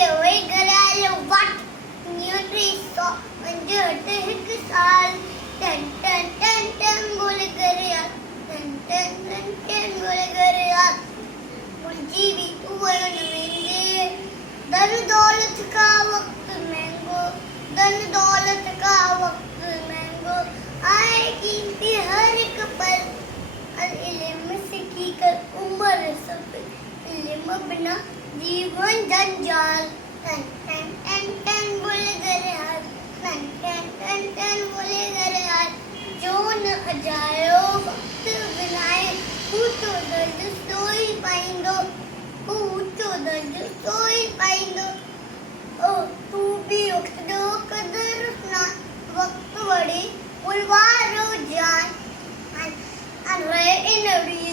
वही गरालो what nutri सो मंजर हिक साल टन टन टन टन बोल गया टन टन टन टन बोल गया मुझी भी तू वेंदे धन दौलत का वक्त महंगो धन दौलत का वक्त महंगो आएगी हर एक पल अल इल्म सीखी कर उम्र सब इल्म बिना जीवन जंजाल टन टन टन टन बोले गरे हाल टन टन टन टन बोले गरे हाल जो न अजायो वक्त बिनाए तू तो दर्द सोई पाइंदो तू दर्द सोई पाइंदो ओ तू भी वक्त दो कदर ना वक्त बड़ी उलवारो जान and we're in a real